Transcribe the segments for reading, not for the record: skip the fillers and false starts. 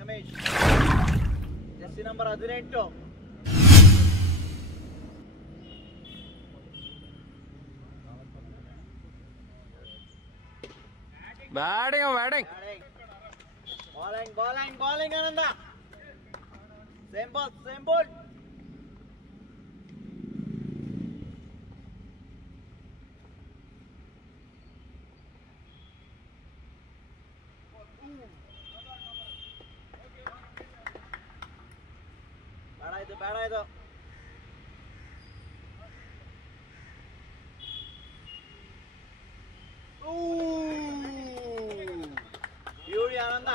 Sangamesh jersey number 18. Batting bowling Ananda. Same ball. ಬೇಡ ಇದು beauty Ananda.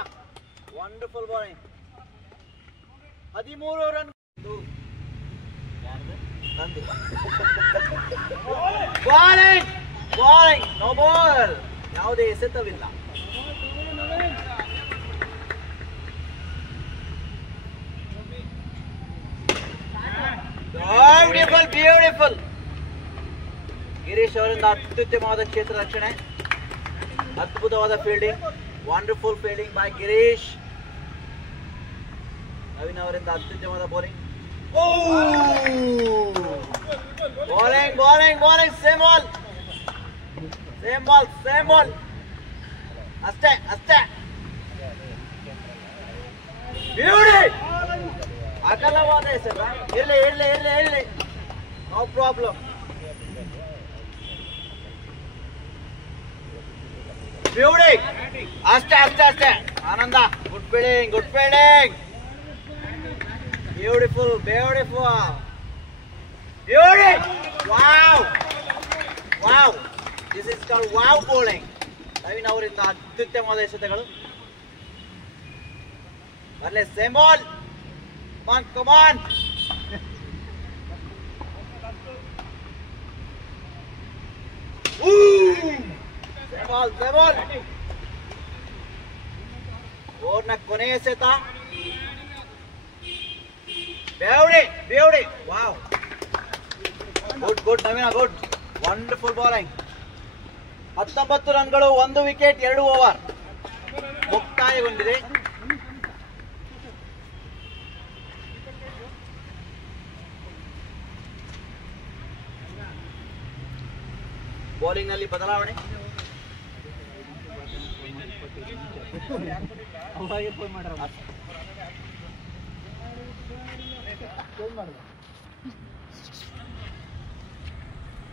Wonderful bowling. 13 run. Bowling no ball. ಯಾವುದೇ ಎಸೆತವಿಲ್ಲ. Beautiful. Girish ಅವರಿಂದ ಅತ್ಯುತ್ತಮವಾದ ಕ್ಷೇತ್ರ ರಕ್ಷಣೆ, ಅದ್ಭುತವಾದ fielding, wonderful fielding by Girish. Naveen ಅವರಿಂದ ಅತ್ಯುತ್ತಮವಾದ ಬೌಲಿಂಗ್. Bowling same ball. ಅಷ್ಟೇ ಬ್ಯೂಟಿ. ಅಗಲವಾದ ಹೆಸರ. ಇರ್ಲಿ ನೋ ಪ್ರಾಬ್ಲಮ್. ಬ್ಯೂಟಿ. ಅಷ್ಟೇ Ananda. Good fielding. Beautiful. Wow. This is called wow bowling. Naveen ಅವರಿಂದ ಅತ್ಯುತ್ತಮವಾದ ಎಸೆತಗಳು. ಬರ್ಲೆ same ball. Come on. Same ball. ಓವರ್ನ ಕೊನೆಯ ಎಸೆತ. Beauty. Wow. Good Naveena. Good. Wonderful bowling. 19 ರನ್ಗಳು, 1 ವಿಕೆಟ್, 2 ಓವರ್ ಮುಕ್ತಾಯಗೊಂಡಿದೆ. ಬೌಲಿಂಗ್ ನಲ್ಲಿ ಬದಲಾವಣೆ.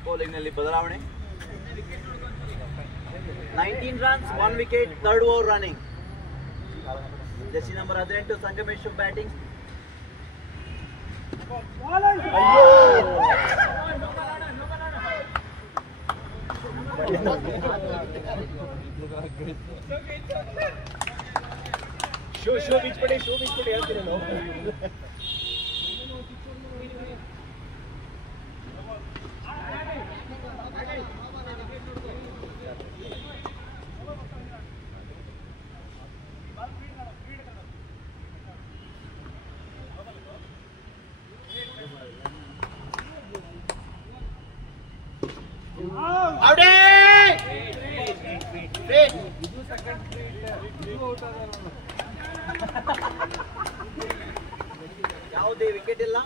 ಬೌಲಿಂಗ್ ನಲ್ಲಿ ಬದಲಾವಣೆ. 19 runs, 1 wicket, 3rd over running. Jersey number 18 Sangamesh batting. ಶೋ ಬೀಚ್ ಪಡೆ ಹೇಳ್ತೀರಿ ನಾವು. ಯಾವುದೇ ವಿಕೆಟ್ ಇಲ್ಲ.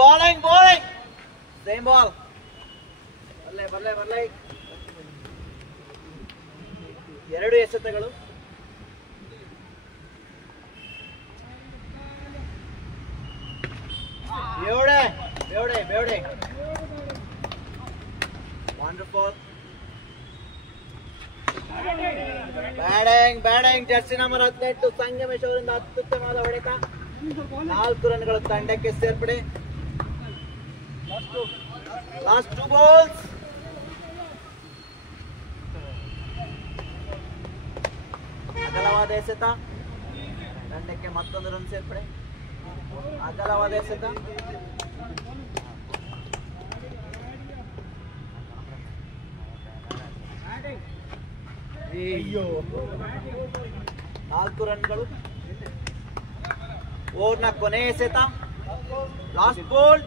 Bowling same ball. ಬರ್ಲೆ 2 ಎಸೆತಗಳು. Beauty. Wonderful. Batting jersey number 18 Sangamesh ಅವರಿಂದ ಅತ್ಯುತ್ತಮವಾದ ಹೊಡೆತ. 4 ರನ್ಗಳು ತಂಡಕ್ಕೆ ಸೇರ್ಪಡೆ. Last 2 balls. ಅಗಲವಾದ ಎಸೆತ. ತಂಡಕ್ಕೆ ಮತ್ತೊಂದು ರನ್ ಸೇರ್ಪಡೆ. ಅಗಲವಾದ ಎಸೆತ. ಅಯ್ಯೋ 4 ರನ್ಗಳು. ಓವರ್ನ ಕೊನೆಯ ಎಸೆತ. Last ball.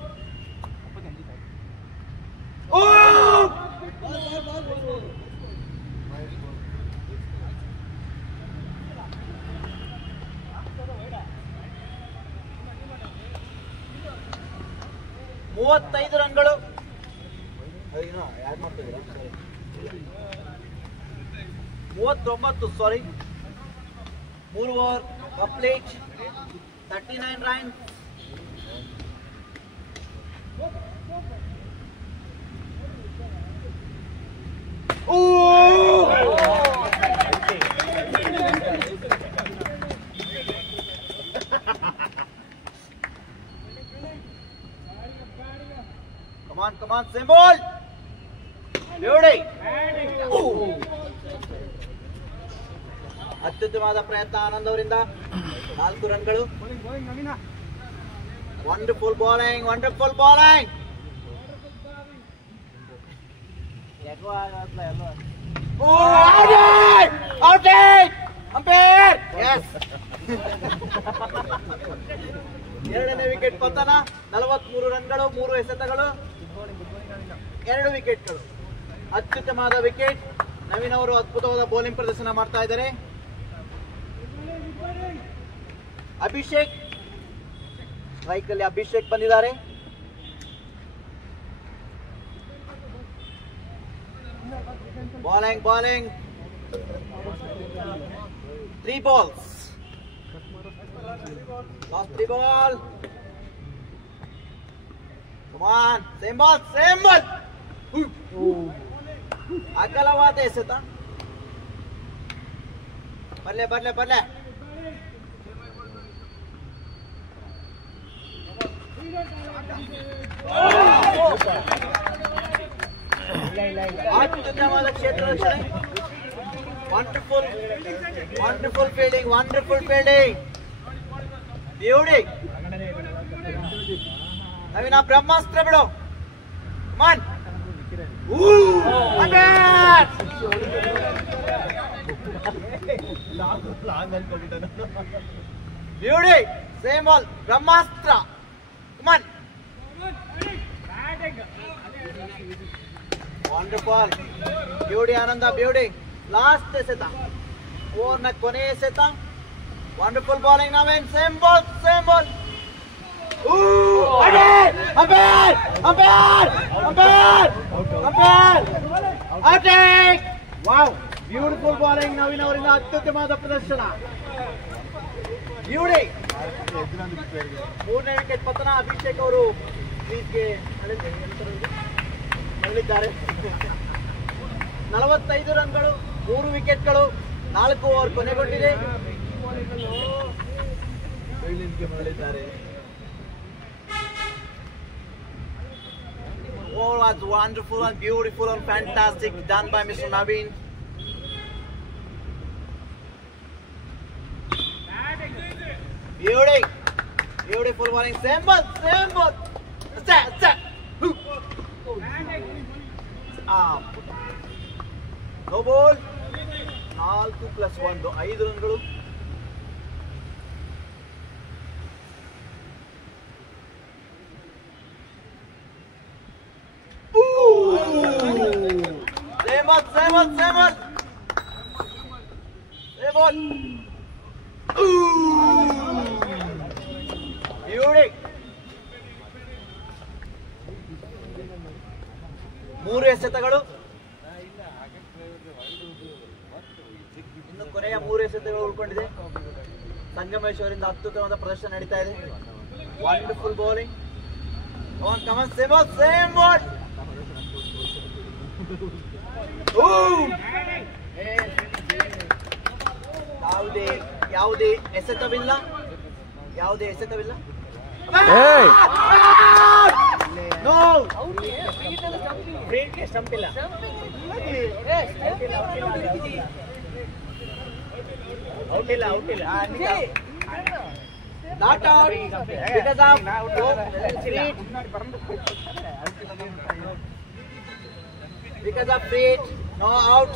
ಮೂವತ್ತೈದು ರನ್ಗಳು. 39 ಸಾರಿ. 3 over complete. 39 runs. Come on, same ball. Beauty. ಅತ್ಯುತ್ತಮವಾದ ಪ್ರಯತ್ನ ಆನಂದ್ ಅವರಿಂದ. 4 ರನ್ಗಳು. Wonderful bowling. ಅಂಪೈರ್. ಎರಡನೇ ವಿಕೆಟ್ ಪತನ. 43 ರನ್ಗಳು, 3 ಎಸೆತಗಳು, 2 ವಿಕೆಟ್ಗಳು. ಅತ್ಯುತ್ತಮವಾದ ವಿಕೆಟ್. ನವೀನ್ ಅವರು ಅದ್ಭುತವಾದ ಬೌಲಿಂಗ್ ಪ್ರದರ್ಶನ ಮಾಡ್ತಾ ಇದ್ದಾರೆ. ಅಭಿಷೇಕ್ ಸ್ಟ್ರೈಕ್ ಅಲ್ಲಿ ಅಭಿಷೇಕ್ ಬಂದಿದ್ದಾರೆ. Bowling 3 balls. Last 3 ball. Come on, same ball. ಅಗಲವಾದ ಎಸೆತ. ಬರ್ಲೆ. ಅತ್ಯುತ್ತಮವಾದ ಕ್ಷೇತ್ರ ರಕ್ಷಣೆ. Wonderful fielding. ಬ್ಯೂಟಿ. ನವೀನ ಬ್ರಹ್ಮಾಸ್ತ್ರ ಬಿಡು. ಕಮಾನ್. ಬ್ಯೂಟಿ. Same ball. ಬ್ರಹ್ಮಾಸ್ತ್ರ. Come on. Wonderful. Beauty Ananda. Beauty. Last ಎಸೆತ. ಓವರ್ನ ಕೊನೆ ಎಸೆತ. Wonderful bowling Naveen. Same ball. Wow, beautiful bowling Naveen ಅವರಿಂದ. ಅತ್ಯುತ್ತಮವಾದ ಪ್ರದರ್ಶನ. ಬ್ಯೂಟಿ. 3ನೇ ವಿಕೆಟ್ ಪತನ. ಅಭಿಷೇಕ್ ಅವರು ಕ್ರೀಸ್ಗೆ ಮರಳಿದ್ದಾರೆ. 45 ರನ್ಗಳು, 3 ವಿಕೆಟ್ಗಳು, 4 ಓವರ್ ಕೊನೆಗೊಂಡಿದೆ. ಮರಳಿದ್ದಾರೆ. All was wonderful and beautiful and fantastic done by Mr. Naveen. Beautiful bowling. Same ball. No ball. 4+1 5 ರನ್ಗಳು. Beauty. 3 ಎಸೆತಗಳು. ಇನ್ನು ಕೊನೆಯ 3 ಎಸೆತಗಳು ಉಳ್ಕೊಂಡಿದೆ. ಸಂಗಮೇಶ್ ಅವರಿಂದ ಅತ್ಯುತ್ತಮವಾದ ಪ್ರದರ್ಶನ ನಡೀತಾ ಇದೆ. Wonderful bowling. Come on, same ball. ಯಾವುದೇ ಎಸೆತವಿಲ್ಲ. ನೋ ಸ್ಟಂಪ್ ಇಲ್ಲ. ಔಟ್ ಇಲ್ಲ. Not out because of feet. No out.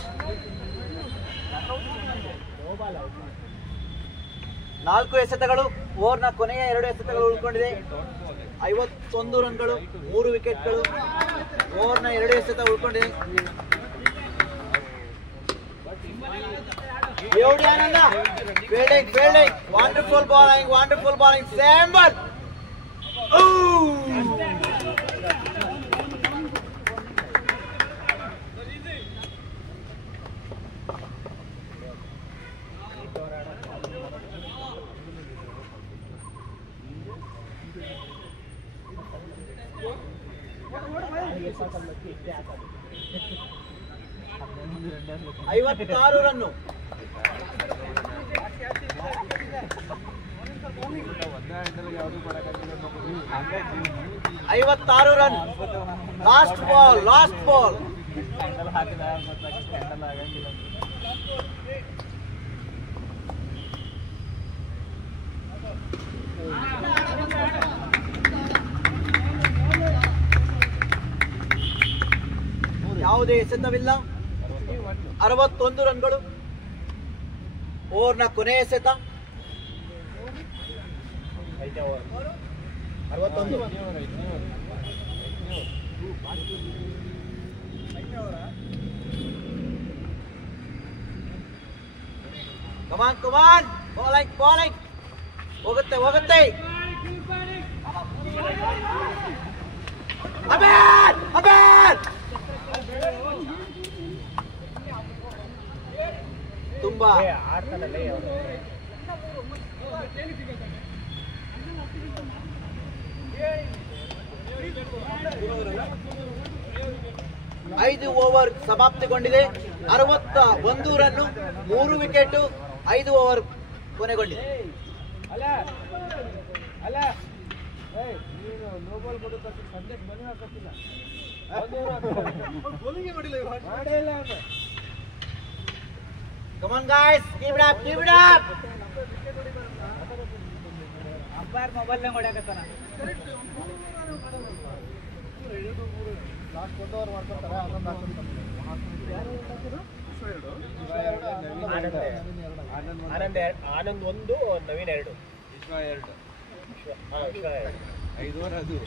4 ಎಸೆತಗಳು. ಓವರ್ನ ಕೊನೆಯ 2 ಎಸೆತಗಳು ಉಳ್ಕೊಂಡಿದೆ. 51 ರನ್ಗಳು, 3 ವಿಕೆಟ್ಗಳು. ಓವರ್ನ 2 ಎಸೆತ ಉಳ್ಕೊಂಡಿದೆ. Beauty Ananda. Fielding. Wonderful bowling. Same ball. Ooh. ಐವತ್ತಾರು ರನ್ನು. 56 ರನ್. Last ball. ಯಾವುದೇ ಎಸೆತವಿಲ್ಲ. 61 ರನ್ಗಳು. ಓವರ್ನ ಕೊನೆಯ ಎಸೆತ 61. ಕಮಾನ್ ಬಾಲಿಂಗ್ ಹೋಗುತ್ತೆ. ಅಬೇರ್ ತುಂಬಾ 5 ಓವರ್ ಸಮಾಪ್ತಿಗೊಂಡಿದೆ. 61 ರನ್ನು, 3 ವಿಕೆಟ್, 5 ಓವರ್ ಕೊನೆಗೊಂಡಿದೆ. Come on guys, keep it up. Umpire mobile ನೇ ಹೊಡ್ಯಾಕತ್ತಾನ. ಲಾಸ್ಟ್ 1 ಓವರ್ ಮಾಡ್ತಾರೆ. ಆನಂದ್ 1, ನವೀನ್ 2, ವಿಶ್ವ 2. 5 ಓವರ್ ಅದು.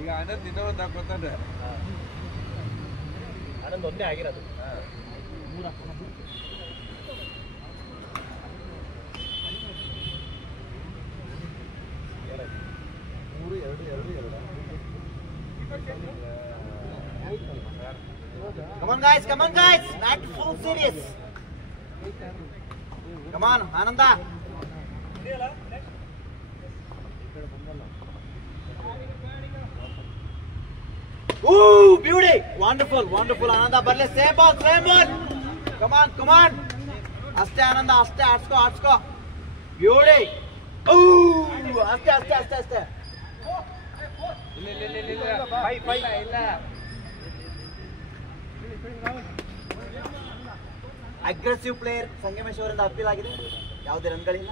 ಈಗ ಆನಂದ್ ಇನ್ನೊಂದು ಹಾಕೋತಾನೆ. ಆನಂದ್ ಒಂದೇ ಆಗಿರೋದು. Come on guys, not full serious. Come on, Ananda. Ooh, beauty, wonderful, Ananda. Barle same ball. Come on. Aste Ananda, aste, ಆಡ್ಸ್ಕೋ. Beauty. Ooh, aste. ಇಲ್ಲ. ಅಗ್ರೆಸಿವ್ ಪ್ಲೇಯರ್ ಸಂಗಮೇಶ್ ಅವರಿಂದ ಅಪೀಲ್ ಆಗಿದೆ. ಯಾವುದೇ ರನ್ಗಳಿಲ್ಲ.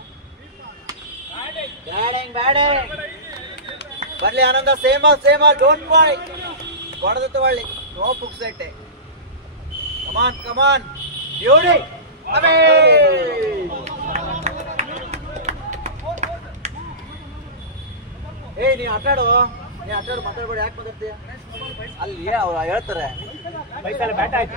ಬ್ಯಾಟಿಂಗ್ ಬರ್ಲಿ ಆನಂದ. ಸೇಮ್ ಬಾಲ್ ಡೋಂಟ್ ಬಾಯ್. ಹೊಡೆದತ್ತು ಒಳ್ಳೆ no ಪುಕ್ಸೆಟ್ಟೆ. ಕಮಾನ್ beauty. ನೀ ಆಟಾಡು ಮಾತಾಡ್ಬೇಡ. ಯಾಕೆ ಮಾತಾಡ್ತೀಯ? ಅಲ್ಲಿ ಅವ್ರು ಹೇಳ್ತಾರೆ ಬ್ಯಾಟ್ ಆಯ್ತು.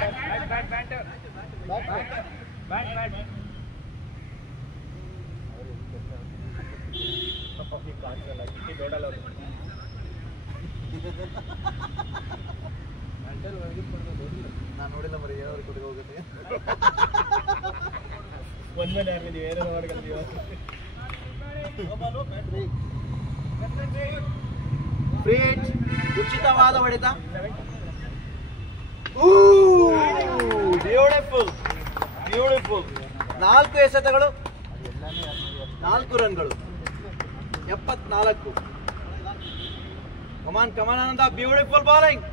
ನಾನು ನೋಡಿಲ್ಲ ಮರಿ ಏನಾದ್ರು ಕೊಟ್ಟಿಗೆ ಹೋಗುತ್ತೆ. ಒಂದ್ಮೇಲೆ ಆಡ್ತಿದೀವಿ, ಏನೇನೋ ಮಾಡ್ಕೊಳ್ತೀವಿ. ಉಚಿತವಾದ ಹೊಡೆತ. ಬ್ಯೂಟಿಫುಲ್. 4 ಎಸೆತಗಳು, 4 ರನ್ಗಳು, 74. Come on Ananda. Beautiful bowling.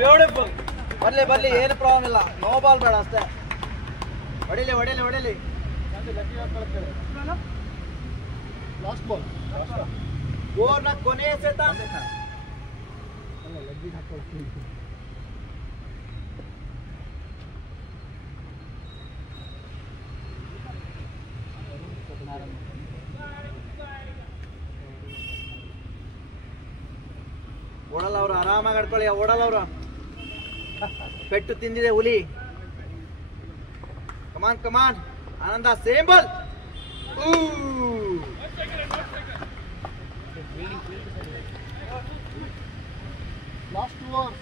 Beautiful. ಬರ್ಲಿ ಏನು ಪ್ರಾಬ್ಲಮ್ ಇಲ್ಲ. ನೋ ಬಾಲ್ ಬೇಡ ಅಷ್ಟೇ. ಹೊಡಿಲಿ. Last ball. ಓವರ್ನ ಕೊನೆಯ ಎಸೆತ. ಓಡಲ್ಲ ಅವ್ರು, ಆರಾಮಾಗಿ ಆಡ್ಕೊಳ್ಳಿ. ಓಡಲ್ಲ ಅವರು. ಪೆಟ್ಟು ತಿಂದಿದೆ ಹುಲಿ. Come on come on Ananda, same ball. Last 2 over.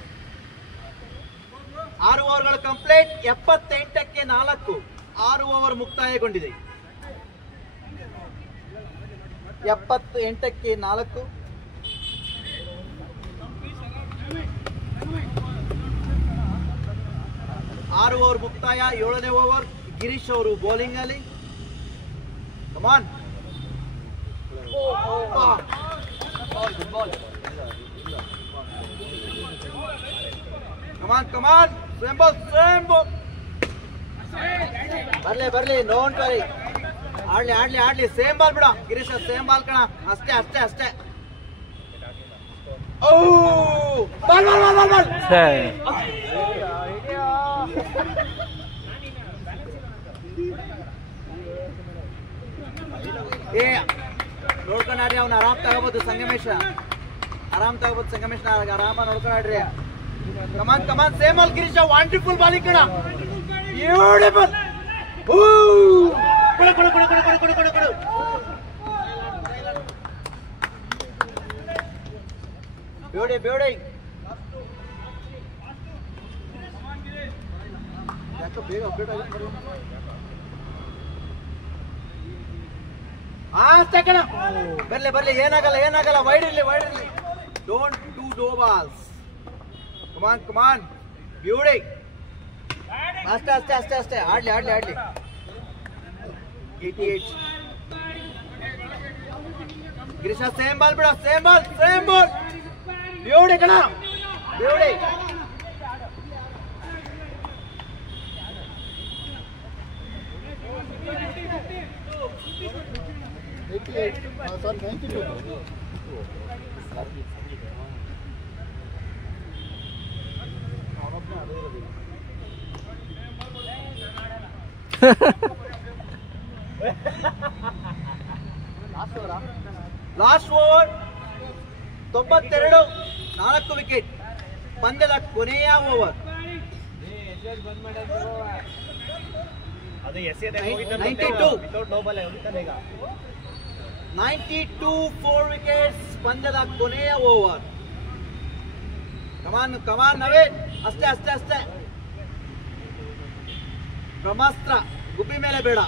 6 ಓವರ್ಗಳು ಕಂಪ್ಲೀಟ್. 78ಕ್ಕೆ 4. 6 ಓವರ್ ಮುಕ್ತಾಯಗೊಂಡಿದೆ. 78ಕ್ಕೆ 4. 6 ಓವರ್ ಮುಕ್ತಾಯ. 7ನೇ ಓವರ್ ಗಿರೀಶ್ ಅವರು ಬೌಲಿಂಗ್ ಅಲ್ಲಿ. Come on come on come on, same ball. ಬರ್ಲಿ ನೋನ್ ಕರಿ. ಆಡ್ಲಿ ಸೇಮ್ ಬಾಲ್ ಬಿಡ ಗಿರೀಶ್, ಸೇಮ್ ಬಾಲ್ ಕಣ. ಅಷ್ಟೇ. ಓ ಬಾಲ್. ಏ ನೋಡ್ಕೊಂಡ್ರಿ, ಅವ್ನ ಆರಾಮ್ ತಗೋಬಹುದು ಸಂಗಮೇಶ. ಆರಾಮ್ ನೋಡ್ಕೊಂಡ್ರಿ. Come on same ball Girish. Wonderful bowling ಕಣ. ಬ್ಯೂಟಿಫುಲ್. ಕೊಡು. ಬ್ಯೂಟಿ. ಯಾಕೆ ಬೇಗ ಅಪ್ಡೇಟ್ ಆಗಿ ಅಷ್ಟೇ ಕಣ. ಬರ್ಲಿ ಏನಾಗಲ್ಲ. ವೈಡ್ ಇರ್ಲಿ. Don't do no balls. Come on beauty. ಅಷ್ಟೇ. ಆಡ್ಲಿ. 88. ಗಿರೀಶ ಸೇಮ್ ಬಾಲ್ ಬಿಡ. Same ball. ಬ್ಯೂಟಿ ಕಣ. Beauty. Sorry 92. Last over 92. 4 wicket. ಪಂದ್ಯದ ಕೊನೆಯ ಓವರ್. 92 4 ವಿಕೆಟ್ಸ್. ಪಂದ್ಯದ ಕೊನೆಯ ಓವರ್. ಕಮಾನ್ ನವೀನ್. ಅಷ್ಟೇ. ಬ್ರಹ್ಮಾಸ್ತ್ರ ಗುಬ್ಬಿ ಮೇಲೆ ಬೇಡ.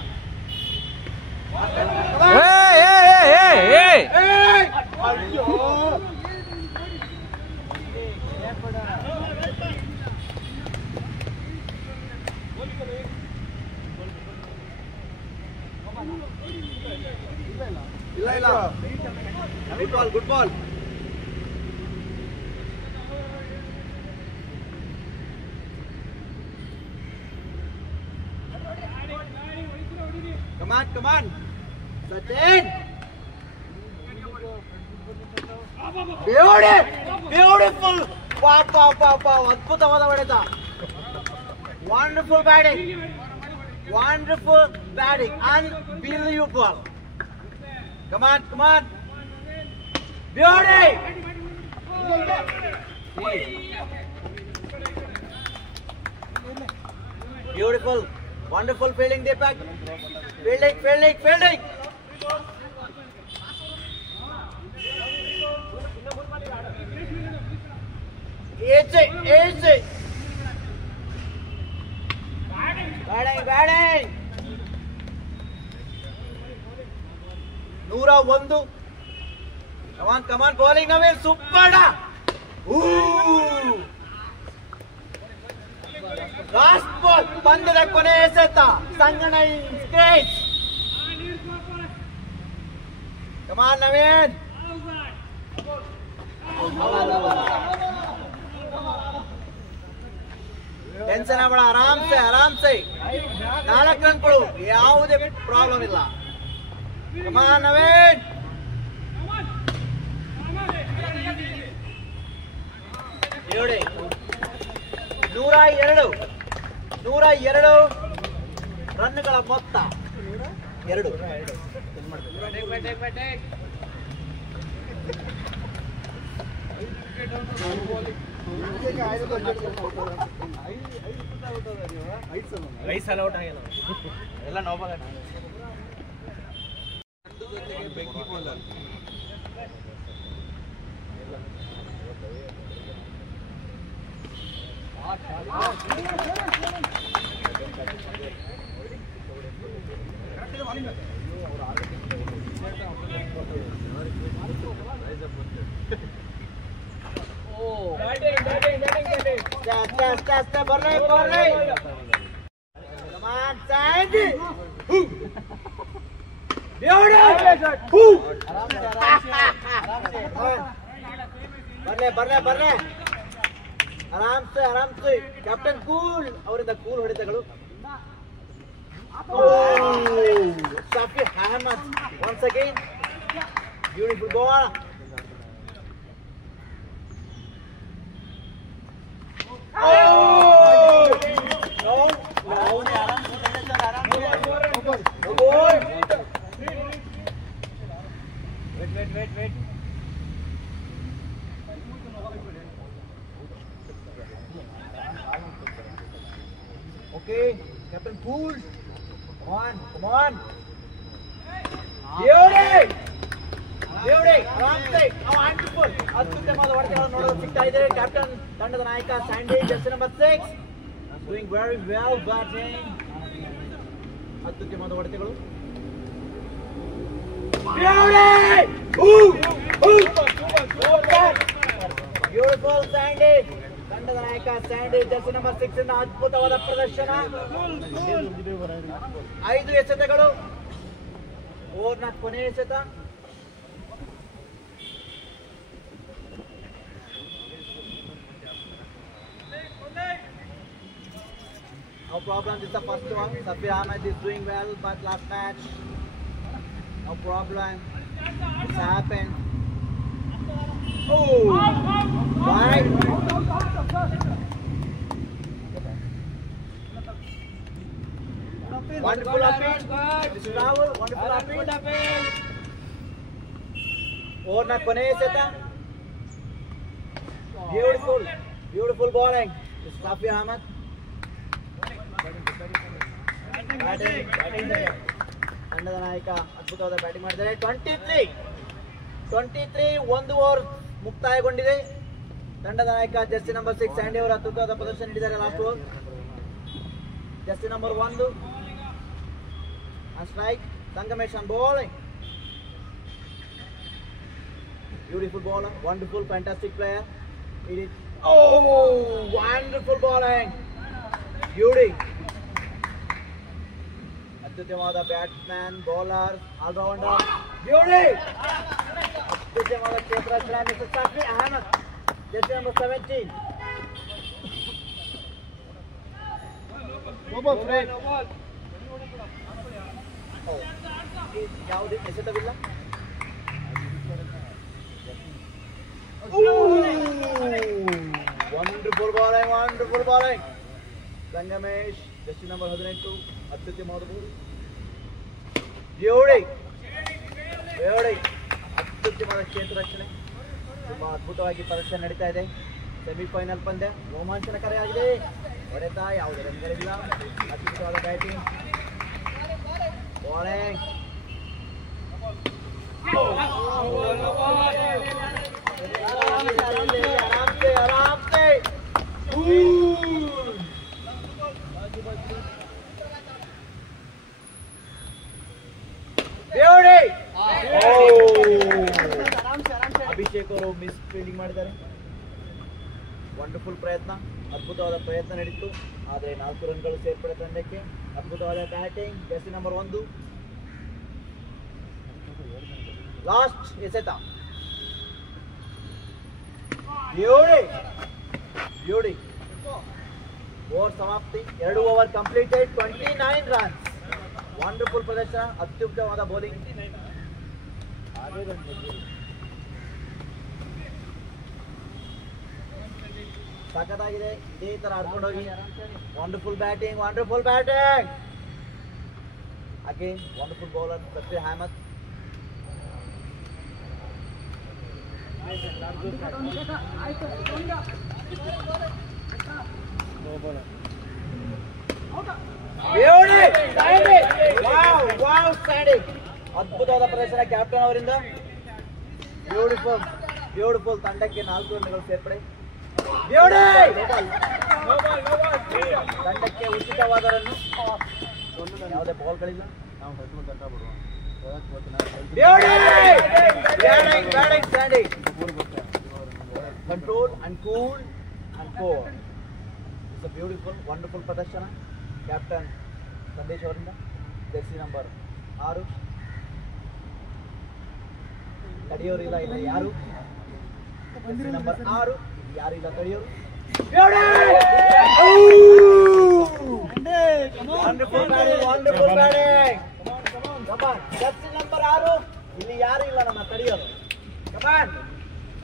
ಇಲ್ಲ. Good ball. Come on Sachin. Beautiful. ಅದ್ಭುತವಾದ ಹೊಡೆತ. Wonderful batting. Unbelievable. Come on beauty. Beautiful. Wonderful fielding Deepak. Fielding. Easy. Batting. 101. Come on, bowling Naveen. Super. Last ball. Pandada kone eseta. Sangana in scratch. Come on, Naveen. Tension ಆಗಬೇಡ, ಆರಾಮ್ಸೆ 4 run ಕೊಡು, ಯಾವುದೇ problem ಇಲ್ಲ. ಕಮಾನ್ ನವೀನ್. ನೋಡಿ 102 ರನ್ಗಳ ಮೊತ್ತ 2. ಐದು ಸಲ ಔಟ್ ಆಗ್ಯಾನ ಎಲ್ಲ ನೋವಾಗ ಬೆಂಕಿ ಬೌಲರ್ ಬರ್ಲೆ ಆರಾಮ್ಸೆ ಕ್ಯಾಪ್ಟನ್ ಕೂಲ್ ಅವರಿಂದ cool ಹೊಡೆತಗಳು Safi Ahmed once again beautiful ball wait okay Captain Cool come on beauty ಆರಾಮ್ಸೆ wonderful ಅತ್ಯುತ್ತಮವಾದ ಹೊಡೆತಗಳನ್ನು ನೋಡಲು ಸಿಗ್ತಾ ಇದೆ ಕ್ಯಾಪ್ಟನ್ ತಂಡದ ನಾಯಕ Sandy jersey number 6 doing very well batting ಅತ್ಯುತ್ತಮವಾದ ಹೊಡೆತಗಳು ಬ್ಯೂಟಿಫುಲ್ ಸ್ಯಾಂಡಿ ತಂಡದ ನಾಯಕ ಸ್ಯಾಂಡಿ ಜರ್ಸಿ ನಂಬರ್ 6 ಇಂದ ಅದ್ಭುತವಾದ ಪ್ರದರ್ಶನ 5 ಎಸೆತಗಳು ಓವರ್ನ ಕೊನೆಯ ಎಸೆತ no problem, this is the first one. Safi Ahmed is doing well, but last match no problem, it's happened. Oh right wonderful appeal Mr. Rahul, wonderful appeal over na kone seta beautiful bowling Mr. Safi Ahmed ತಂಡದ ನಾಯಕ ಅದ್ಭುತವಾದ batting ಮಾಡಿದ್ದಾರೆ 23 ಒಂದು over ಮುಕ್ತಾಯಗೊಂಡಿದೆ ತಂಡದ ನಾಯಕ Jersey number 6 Sandy ಅವರು ಅದ್ಭುತವಾದ ಪ್ರದರ್ಶನ ನೀಡಿದ್ದಾರೆ last over jersey number 1 strike Sangamesh on bowling beautiful bowler wonderful fantastic player wonderful bowling beauty ಅತ್ಯುತ್ತಮವಾದ ಬ್ಯಾಟ್ಸ್ಮನ್ ಬೌಲರ್ ಆಲ್ರೌಂಡರ್ ಬ್ಯೂಟಿ ಅತ್ಯುತ್ತಮವಾದ ಕ್ಷೇತ್ರ ರಕ್ಷಣೆ mister Safi Ahmad jersey number 17 ಯಾವುದೇ ಎಸೆತವಿಲ್ಲ wonderful bowling Sangamesh jersey number 18 ಅತ್ಯುತ್ತಮವಾದ ಬೋಲ್ ಬ್ಯೂಟಿ ಅತ್ಯುತ್ತಮವಾದ ಕ್ಷೇತ್ರ ರಕ್ಷಣೆ ತುಂಬಾ ಅದ್ಭುತವಾಗಿ ಪ್ರದರ್ಶನ ನಡೀತಾ ಇದೆ ಸೆಮಿಫೈನಲ್ ಪಂದ್ಯ ರೋಮಾಂಚನಕಾರಿಯಾಗಿದೆ ಹೊಡೆತ ಯಾವುದೇ ರನ್ಗಳಿಲ್ಲ ಅದ್ಭುತವಾದ ಬ್ಯಾಟಿಂಗ್ ಬೌಲಿಂಗ್ ಆರಾಮ್ಸೆ ಅಭಿಷೇಕ್ ಅವರು ಮಿಸ್ ಫೀಲ್ಡಿಂಗ್ ಮಾಡಿದ್ದಾರೆ ವಂಡರ್ಫುಲ್ ಪ್ರಯತ್ನ ಅದ್ಭುತವಾದ ಪ್ರಯತ್ನ ನಡೀತು ಆದರೆ 4 ರನ್ಗಳು ಸೇರ್ಪಡೆ ತಂಡಕ್ಕೆ ಅದ್ಭುತವಾದ ಬ್ಯಾಟಿಂಗ್ ಜರ್ಸಿ ನಂಬರ್ 1 ಲಾಸ್ಟ್ ಎಸೆತ ಬ್ಯೂಟಿ ಓವರ್ ಸಮಾಪ್ತಿ 2 ಓವರ್ ಕಂಪ್ಲೀಟೆಡ್ 29 ರನ್ಸ್ ವಂಡರ್ಫುಲ್ ಪ್ರದರ್ಶನ ಅತ್ಯುತ್ತಮವಾದ ಬೌಲಿಂಗ್ ಸಖತ್ತಾಗಿದೆ ಇದೇ ತರ ಆಡ್ಕೊಂಡು ಹೋಗಿ wonderful batting again wonderful bowler Safi Ahmad ಅದ್ಭುತವಾದ ಪ್ರದರ್ಶನ ಕ್ಯಾಪ್ಟನ್ ಅವರಿಂದ. Beautiful beautiful. ತಂಡಕ್ಕೆ 4 ರನ್ಗಳು ಸೇರ್ಪಡೆ. ತಂಡಕ್ಕೆ ಉಚಿತವಾದ ರನ್ನು. ಯಾವುದೇ ಬಾಲ್ಗಳಿಲ್ಲ. Control and cool and four. It's a beautiful wonderful ಪ್ರದರ್ಶನ ಕ್ಯಾಪ್ಟನ್ ಸಂದೇಶ್ ಅವರಿಂದ. Jersey number 6. ತಡೆಯೋರಿಲ್ಲ ಇಲ್ಲ ಯಾರು. ಜೆರ್ಸಿ ನಂಬರ್ 6 ಯಾರು ಇಲ್ಲ ತಡೆಯೋರು. Wonderful batting wonderful batting. Jersey number 6 ಇಲ್ಲಿ ಯಾರು ಇಲ್ಲ ನಮ್ಮ ತಡೆಯೋರು. ಕಮಾನ್.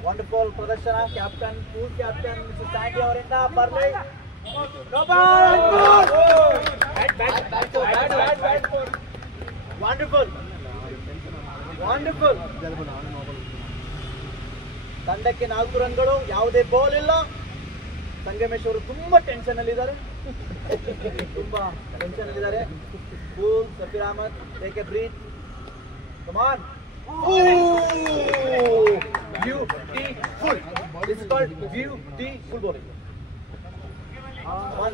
ವಂಡರ್ಫುಲ್ ಪ್ರದರ್ಶನ captain cool captain mister Sandy ಅವರಿಂದ. ಬರ್ಲಿ ವಂಡರ್ಫುಲ್ ವಂಡರ್ಫುಲ್. ತಂಡಕ್ಕೆ 4 ರನ್ಗಳು. ಯಾವುದೇ ಬಾಲ್ ಇಲ್ಲ. ಸಂಗಮೇಶ್ ಅವರು ತುಂಬಾ ಟೆನ್ಷನ್ ಅಲ್ಲಿದ್ದಾರೆ. ತುಂಬಾ ಟೆನ್ಷನ್ ಅಲ್ಲಿದ್ದಾರೆ. Cool. Safeer Ahmad take a breath. Come on. Beautiful. This is called beautiful bowling.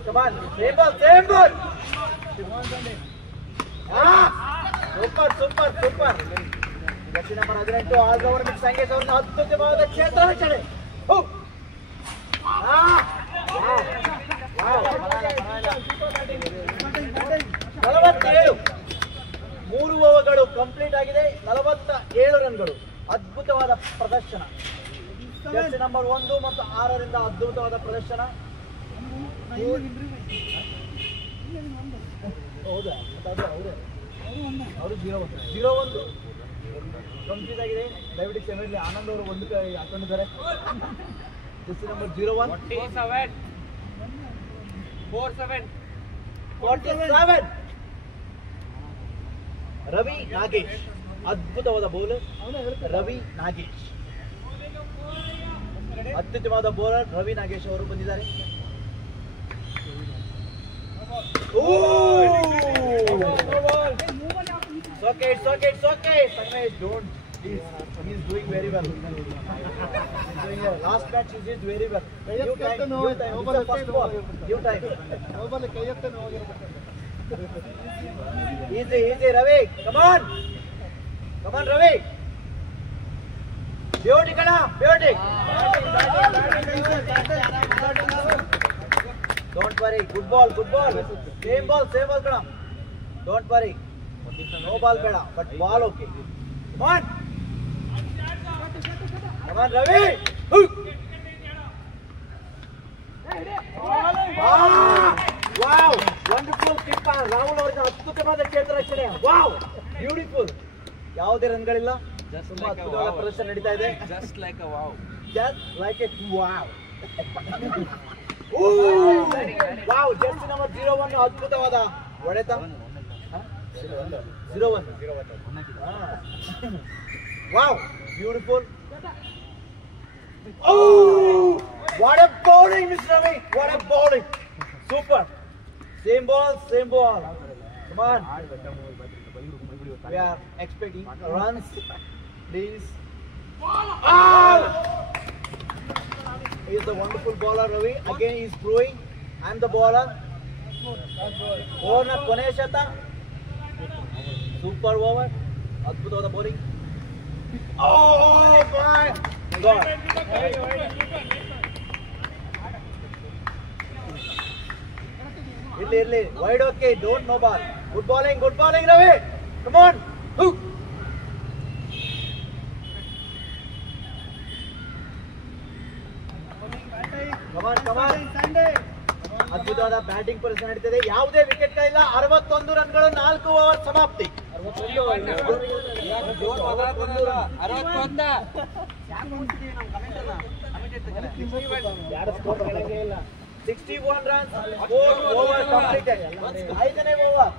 Come on. Same ball. Super. Jersey number 18 all rounder ಮಿಕ್ಸ್ ಸಂಗೇಶ್ ಅವರನ್ನು ಅದ್ಭುತವಾದ ಕ್ಷೇತ್ರ ರಕ್ಷಣೆ. 47. 3 ಓವರ್ಗಳು ಕಂಪ್ಲೀಟ್ ಆಗಿದೆ. 47 ರನ್ಗಳು. ಅದ್ಭುತವಾದ ಪ್ರದರ್ಶನ. ಜೆರ್ಸಿ ನಂಬರ್ 1 ಮತ್ತು 6 ರಿಂದ ಅದ್ಭುತವಾದ ಪ್ರದರ್ಶನ. ಹೌದಾ ಅವರು 0-1 ಕಂಪ್ಲೀಟ್ ಆಗಿದೆ. ದಯವಿಟ್ಟು ಕ್ಷಮೆ ಇರಲಿ. ಆನಂದ್ ಅವರು 1 ಕೈ ಹಾಕೊಂಡಿದ್ದಾರೆ. Jersey number 01 47. ರವಿ ನಾಗೇಶ್ ಅದ್ಭುತವಾದ ಬೌಲರ್. ರವಿ ನಾಗೇಶ್ ಅತ್ಯುತ್ತಮವಾದ ಬೌಲರ್. ರವಿ ನಾಗೇಶ್ ಅವರು ಬಂದಿದ್ದಾರೆ. It's okay. Sangesh, don't. He's doing very well. He's doing well. Last match he did very well. Give time. It's the first ball. Give time. Easy, Ravi. Come on, Ravi. Beauty, Kana. Beauty. Don't worry. Good ball. Same ball, Kana. Don't worry. No ball beda, but ball okay. Come on, Ravi. Wow, wonderful keeper. Rahul ಅವರಿಗೆ ಅದ್ಭುತವಾದ ಕ್ಷೇತ್ರ ರಕ್ಷಣೆ. Wow, beautiful. ಯಾವುದೇ ರನ್ಗಳಿಲ್ಲ. ತುಂಬಾ ಅದ್ಭುತವಾದ ಪ್ರದರ್ಶನ ನಡೀತಾ ಇದೆ. Just like a wow. Wow. Jersey number 01 ಅದ್ಭುತವಾದ ಹೊಡೆತ. 0-1. Wow, beautiful. What a bowling, Mr. Ravi. What a bowling. Super. Same ball. Come on. We are expecting runs. Please. He is a wonderful bowler, Ravi. Again, he is throwing. I am the bowler. Bowler ಕೊನೆ ಶತ. Super over. ಅದ್ಭುತವಾದ bowling. Oh my God. Irli. Wide okay. Don't no ball. Good bowling, Ravi. Come on. Come on. ಅದ್ಭುತವಾದ batting ಪ್ರದರ್ಶನ ನಡೀತಿದೆ. ಯಾವುದೇ wicket ಇಲ್ಲ. 61 ರನ್ಗಳು. 4 over ಸಮಾಪ್ತಿ. 61 runs. 4 over completed. 5ನೇ over.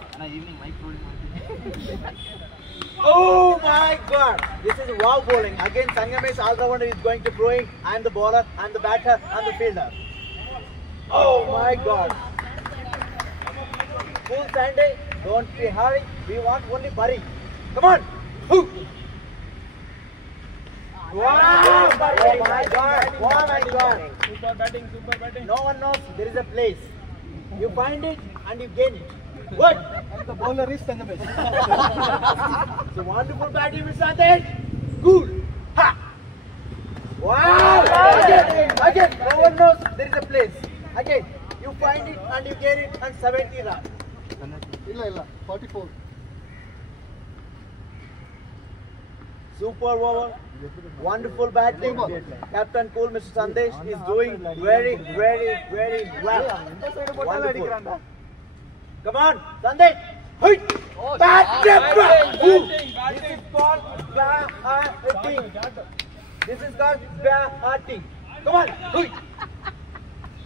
Oh my God! This is wow bowling. Again, Sangamesh all-rounder is going to throw it. I am the bowler, I am the batter, I am the fielder. Oh my God! Cool Sunday. Don't be hurry. We want only Bari. Come on! Hoo. Wow! Oh my God! Oh my God! Super batting, super batting. No one knows there is a place. You find it and you gain it. What? The bowler is Sangamesh. So wonderful batting, Mr. Sandesh. Cool. Ha! Wow! Again, no one knows there is a place. Again, you find it and you gain it and 70 runs. ಇಲ್ಲ 44. Super over. Wonderful batting. Captain Cool, Mr. Sandesh is doing very, very, very well. Wonderful. Come on, Sandesh. Hey! Batting! This is called batting. This is called batting. Come on. Hey!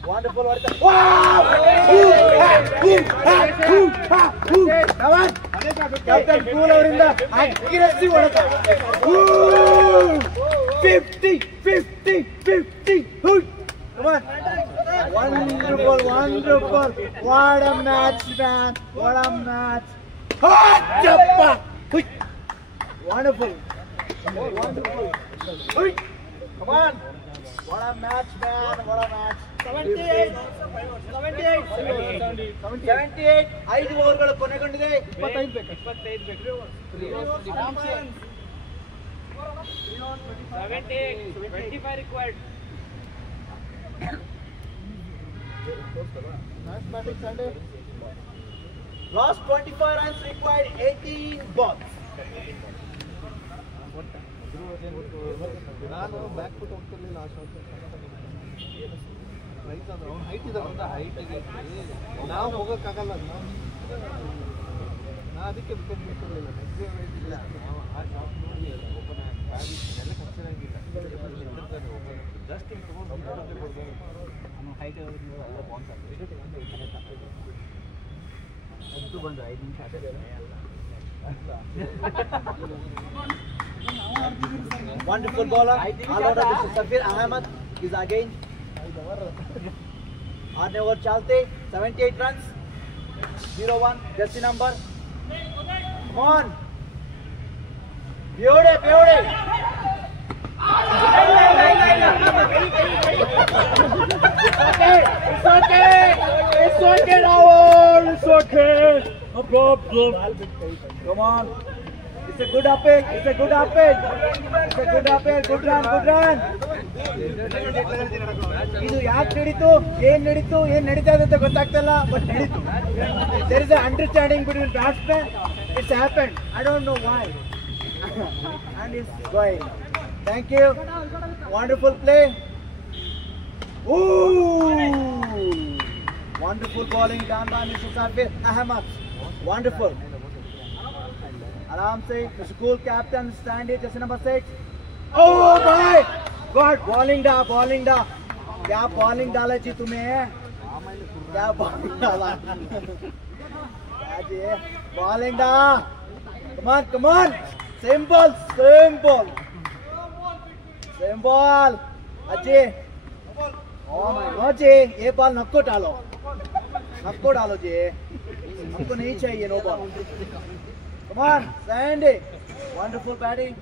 Wonderful. Wow! Come on. Captain Cool ಅವರಿಂದ aggressive ಹೊಡೆತ. 50. Come on. Wonderful. What a match, man. What a match. Wonderful. Come on. What a match, man. What a match. 78. 5 ಓವರ್ಗಳು ಕೊನೆಗೊಂಡಿದೆ. 25 ಬೇಕು. 25 required. Nice batting Sunday. Last 25 runs required 18 balls. ನಾನು back foot ಹೋಗ್ತಿರ್ಲಿಲ್ಲ ಆ shot. Right ಅದು ಅವ್ನು height ಇದ್ದಾನೆ ಹೈಟಿಗೆ ನಾವು ಹೋಗೋಕ್ಕಾಗಲ್ಲ ನಾ ಅದಕ್ಕೆ ವಿಕೆಟ್ ಬಿಟ್ಟಿರಲಿಲ್ಲ ಇಲ್ಲ ಆ ಶಾಟ್ ನೋಡಿ ಓಪನ್ ಆಗಿ ಎಲ್ಲ ಕನ್ಸಿಡಂಗಿಲ್ಲ ಜಸ್ಟ್ ಹಿಂಗೆ ತೊಗೊಂಡು ಹೈಟ್ ಎಲ್ಲ ಬಾನ್ಸ್ ಆಗ್ತದೆ ಅದು ಬಂದು 5 ನಿಮಿಷ Wonderful bowler. All-rounder Mr. Safir Ahmed is again. 8 over chalte. 78 runs. 0-1. Jersey number. Come on. Beauty. It's okay, Rahul. It's okay. No problem. Come on. It's a good upping. Good run. ಇದು ಯಾಕೆ ನಡೀತು ಏನ್ ನಡೀತಾ ಇದೆ ಅಂತ ಗೊತ್ತಾಗ್ತಲ್ಲ but ನಡೀತು. There is an understanding between batsmen. It's happened. I don't know why. And it's going. Thank you. Wonderful play. Ooh! Wonderful bowling done by Mr. Safir Ahmed. Wonderful. Aram se, Mr. Cool captain stand it, just number 6. Oh my God! Bowling da. क्या bowling डाला जी तुम्हें? क्या bowling डाला? क्या जी? Bowling da. Come on. Same ball. Ajay. Oh my God जी, ये ball नको डालो जी. हमको नहीं चाहिए no ball. Come on, Sandy. Wonderful batting.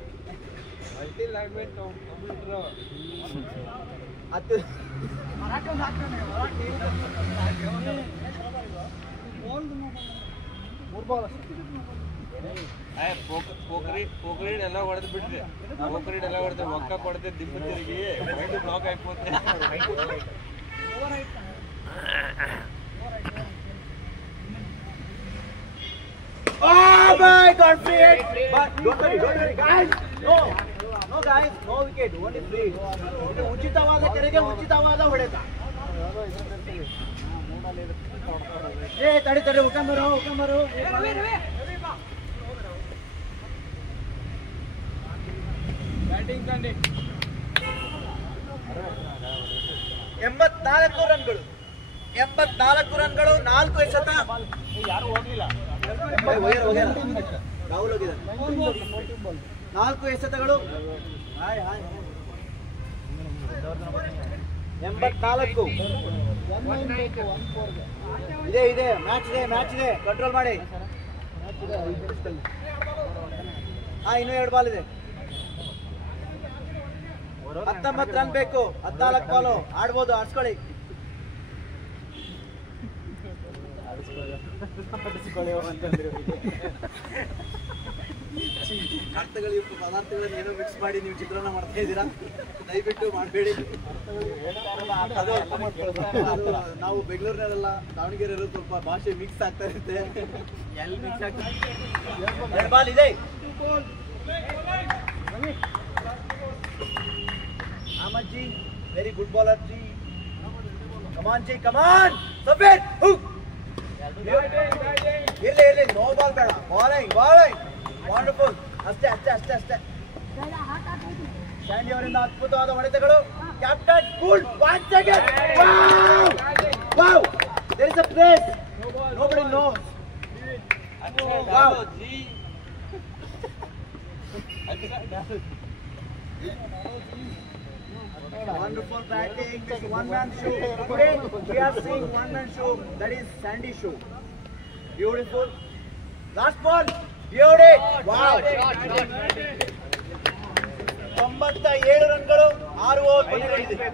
ಪೋಕರಿಡ್ ಎಲ್ಲ ಹೊಡೆದು ಬಿಟ್ರಿ ಪೋಕರಿಡ್ ಎಲ್ಲ ಹೊಡೆದು ಒಕ್ಕ ಕೊಡದೆ ದಿಬ್ಬ ತಿರುಗಿ ಮೈಂಡ್ ಬ್ಲಾಕ್ ಆಗ್ಬೋದೆ. Oh my God, free hit! But don't worry, guys. No guys, no wicket, only free. ಇದು ಉಚಿತವಾದ ಕೆರೆಗೆ ಉಚಿತವಾದ ಹೊಡೆತ. ತಡಿ ಹುಕಂಬರು. 84 ರನ್ಗಳು 4 ಎಸೆತ. ಯಾರು ಹೋಗ್ಲಿಲ್ಲ. ರಾಹುಲ್ ಹೋಗಿದ್ದಾರೆ. 4 ಎಸೆತಗಳು. 84. ಇದೆ ಮ್ಯಾಚ್ ಇದೆ ಕಂಟ್ರೋಲ್ ಮಾಡಿ. ಇನ್ನೂ 2 ಬಾಲ್ ಇದೆ. 19 ರನ್ ಬೇಕು. 14 ಬಾಲು ಆಡ್ಬೋದು. ಆಡ್ಸ್ಕೊಳ್ಳಿ. ಪದಾರ್ಥಗಳನ್ನ ಏನೋ ಮಿಕ್ಸ್ ಮಾಡಿ ನೀವು ಚಿತ್ರಾನ್ನ ಮಾಡ್ತಾ ಇದ್ದೀರಾ, ದಯವಿಟ್ಟು ಮಾಡಬೇಡಿ. ನಾವು ಬೆಂಗಳೂರಿನಲ್ಲ, ದಾವಣಗೆರೆ ಸ್ವಲ್ಪ ಭಾಷೆ ಮಿಕ್ಸ್ ಆಗ್ತಾ ಇರುತ್ತೆ. ಎಲ್ಲಿ ಮಿಕ್ಸ್ ಆಗ್ತಾ 2 ಬಾಲ್ ಇದೆ. Ahmad ji, very good bowler ji. Come on ji, come on. Sabir. Irle, no ball bada. Bowling. Wonderful. ಅಷ್ಟೇ. ಸ್ಯಾಂಡಿ ಅವರಿಂದ ಅದ್ಭುತವಾದ ಹೊಡೆತಗಳು. Captain cool once again. Wow. There is a place. Nobody knows. Wow. Wonderful batting. This one-man show. Today we are seeing one-man show. That is Sandy show. Beautiful. Last ball. Beauty. Wow. 97 ರನ್ಗಳು. 6 ಓವರ್ ಕೊನೆಗೊಂಡಿದೆ.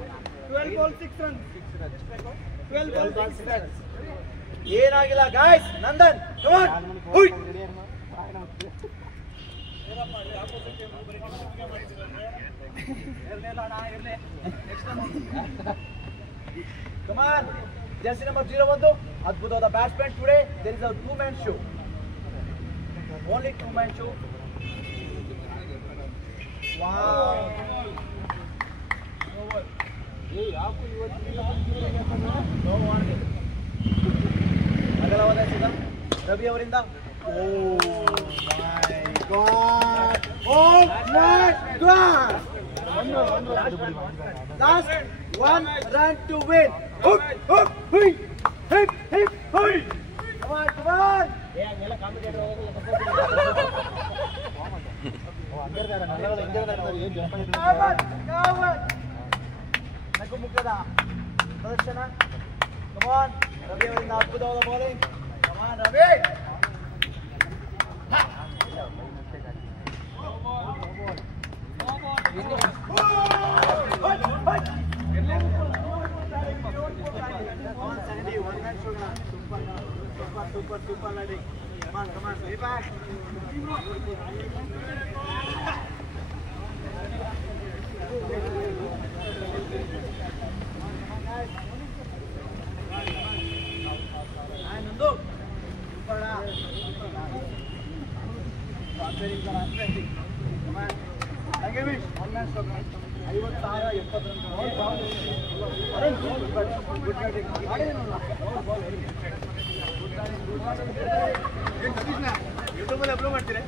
12 ball 6 runs. 12 ball 6 runs. ಏನಾಗಿಲ್ಲ guys. Nandan come on. ಹುಯ್. Come on. Jersey number 01. ಅದ್ಭುತವಾದ batsman. Today there is a 2-man show. Only 2-man show. Wow. ಅಗಲವಾದ ಎಸೆತ ರವಿ ಅವರಿಂದ. Oh my God! Last 1 run to win. Come on. ನಗು ಮುಖದ ಪ್ರದರ್ಶನ. Come on. Ravi ಅವರಿಂದ ಅದ್ಭುತವಾದ bowling. Come on Ravi. Super landing. Come on, stay back. Nandu. Super. Come on. Sangevish, one-man stroke. 56 Good batting. YouTube ಅಲ್ಲಿ upload ಮಾಡ್ತೀರಾ?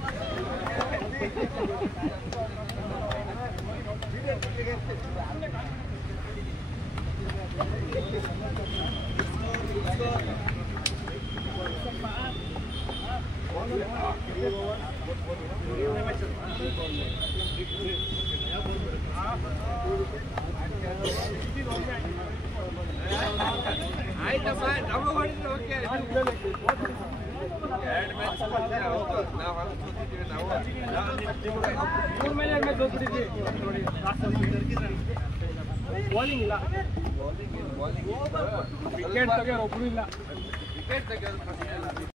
ಆಯ್ತಪ್ಪ, ನಾವು ಹೊಡಿದ್ರೆ okay. Bowling ಇಲ್ಲ, ವಿಕೆಟ್ ತೆಗೆಯೋರು ಒಬ್ರು ಇಲ್ಲ. ವಿಕೆಟ್ ತೆಗೆಯೋದು